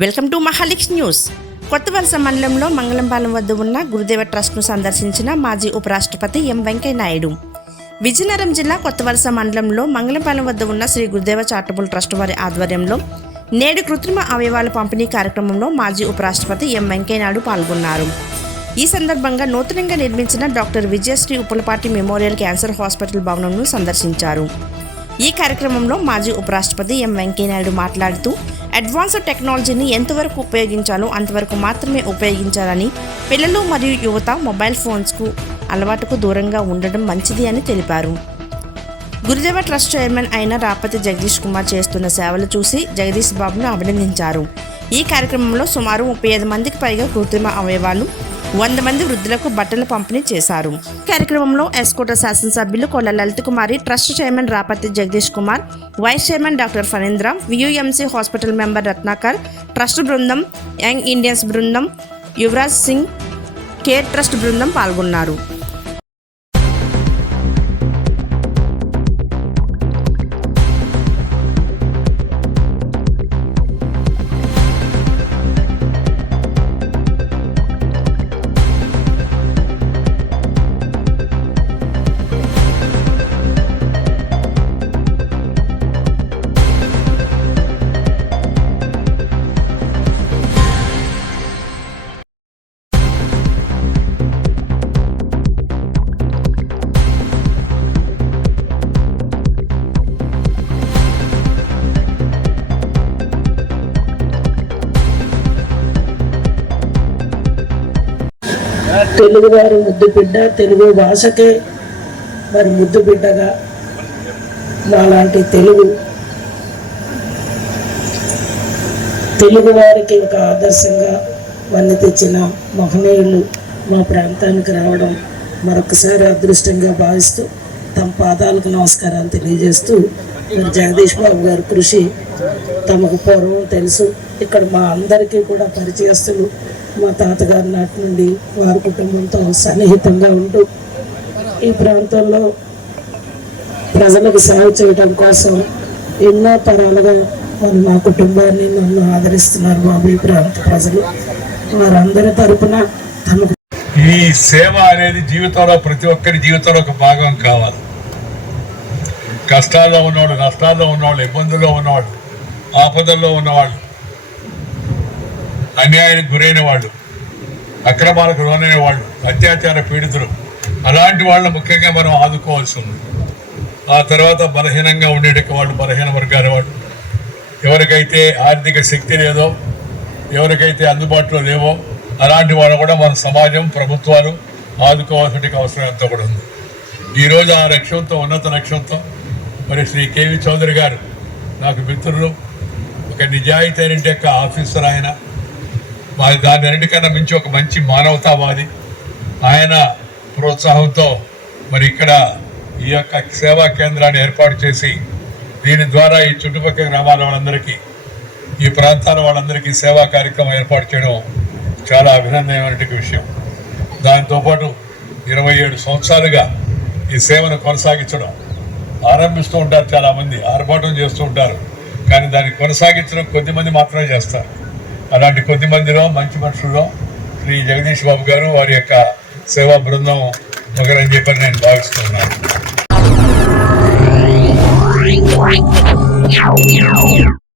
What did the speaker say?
Welcome to మహాలిక్స్ news. Kothavalasa మండలంలో మంగళంపాలెం వద్ద ఉన్న గురుదేవ ట్రస్ట్ను సందర్శించిన మాజీ ఉపరాష్ట్రపతి ఎం వెంకయ్యనాయుడు. విజయనగరం జిల్లా కొత్తవలస మండలంలో మంగళంపాలెం వద్ద ఉన్న శ్రీ గురుదేవ చారిటబుల్ ట్రస్ట్ వారి ఆధ్వర్యంలో నేడు కృత్రిమ అవయవాల పంపిణీ కార్యక్రమంలో మాజీ ఉపరాష్ట్రపతి ఎం వెంకయ్యనాయుడు పాల్గొన్నారు. ఈ సందర్భంగా నూతనంగా నిర్మించిన doctor Vijayasri Uppalapati memorial cancer hospital భవనంను సందర్శించారు. ఈ కార్యక్రమంలో మాజీ ఉపరాష్ట్రపతి ఎం వెంకయ్యనాయుడు మాట్లాడుతూ అడ్వాన్స్డ్ టెక్నాలజీని ఎంతవరకు ఉపయోగించాలో అంతవరకు మాత్రమే ఉపయోగించాలని, పిల్లలు మరియు యువత మొబైల్ ఫోన్స్కు అలవాటుకు దూరంగా ఉండడం మంచిది అని తెలిపారు. గురుదేవ ట్రస్ట్ చైర్మన్ అయిన రాపతి జగదీష్ కుమార్ చేస్తున్న సేవలు చూసి జగదీష్ బాబును అభినందించారు. ఈ కార్యక్రమంలో సుమారు 35 మందికి పైగా కృత్రిమ అవయవాలు, 100 మంది వృద్ధులకు బట్టలు పంపిణీ చేశారు. కార్యక్రమంలో ఎస్కోట శాసనసభ్యులు Konda Lalitha Kumari, trust chairman Rapathi Jagadish Kumar, vice chairman doctor Phanindra, VUMC hospital member Ratnakar, trust బృందం, యంగ్ ఇండియన్స్ బృందం, యువరాజ్ సింగ్, కేర్ ట్రస్ట్ బృందం పాల్గొన్నారు. తెలుగు వారి ముద్దు బిడ్డ, తెలుగు భాషకే మరి ముద్దు బిడ్డగా నాలాంటి తెలుగు వారికి ఒక ఆదర్శంగా వన్నె తెచ్చిన మహనీయులు మా ప్రాంతానికి రావడం మరొకసారి అదృష్టంగా భావిస్తూ తమ పాదాలకు నమస్కారాలు తెలియజేస్తూ, మరి జగదీష్ బాబు గారి కృషి తమకు పూర్వం తెలుసు. ఇక్కడ మా అందరికీ కూడా పరిచయస్తులు. మా తాతగారి నాటి నుండి వారి కుటుంబంతో సన్నిహితంగా ఉంటూ ఈ ప్రాంతంలో ప్రజలకు సేవ చేయడం కోసం ఎన్నో తరాలుగా మరి మా కుటుంబాన్ని నన్ను ఆదరిస్తున్నారు బాబు. ఈ ప్రాంత ప్రజలు వారందరి తరపున తమకు ఈ సేవ అనేది జీవితంలో ప్రతి ఒక్కరి జీవితంలో ఒక భాగం కావాలి. కష్టాల్లో ఉన్నవాడు, నష్టాల్లో ఉన్నవాళ్ళు, ఇబ్బందుల్లో ఉన్నవాళ్ళు, ఆపదల్లో ఉన్నవాళ్ళు, అన్యాయానికి గురైన వాళ్ళు, అక్రమాలకు లోనైన వాళ్ళు, అత్యాచార పీడితులు, అలాంటి వాళ్ళని ముఖ్యంగా మనం ఆదుకోవాల్సి ఉంది. ఆ తర్వాత బలహీనంగా ఉండేట వాళ్ళు, బలహీన వర్గాల వాళ్ళు, ఎవరికైతే ఆర్థిక శక్తి లేదో, ఎవరికైతే అందుబాటులో లేవో అలాంటి వాళ్ళు కూడా మన సమాజం, ప్రభుత్వాలు ఆదుకోవాల్సిన అవసరం ఎంతో కూడా ఉంది. ఈరోజు ఆ లక్ష్యంతో, ఉన్నత లక్ష్యంతో మరి శ్రీ కేవి చౌదరి గారు నాకు మిత్రులు, ఒక నిజాయితీ అయిన ఆఫీసర్ ఆయన, దాని అన్నిటికన్నా మించి ఒక మంచి మానవతావాది. ఆయన ప్రోత్సాహంతో మరి ఇక్కడ ఈ యొక్క సేవా కేంద్రాన్ని ఏర్పాటు చేసి దీని ద్వారా ఈ చుట్టుపక్కల గ్రామాల వాళ్ళందరికీ, ఈ ప్రాంతాల వాళ్ళందరికీ సేవా కార్యక్రమం ఏర్పాటు చేయడం చాలా అభినందనమైన విషయం. దాంతోపాటు 27 సంవత్సరాలుగా ఈ సేవను కొనసాగించడం, ఆరంభిస్తూ ఉంటారు చాలామంది, ఆర్భాటం చేస్తూ ఉంటారు, కానీ దాన్ని కొనసాగించడం కొద్దిమంది మాత్రమే చేస్తారు. అలాంటి కొద్ది మందిలో, మంచి మనుషుల్లో శ్రీ జగదీష్ బాబు గారు, వారి యొక్క సేవా బృందం ఒకరని చెప్పని నేను భావిస్తున్నాను.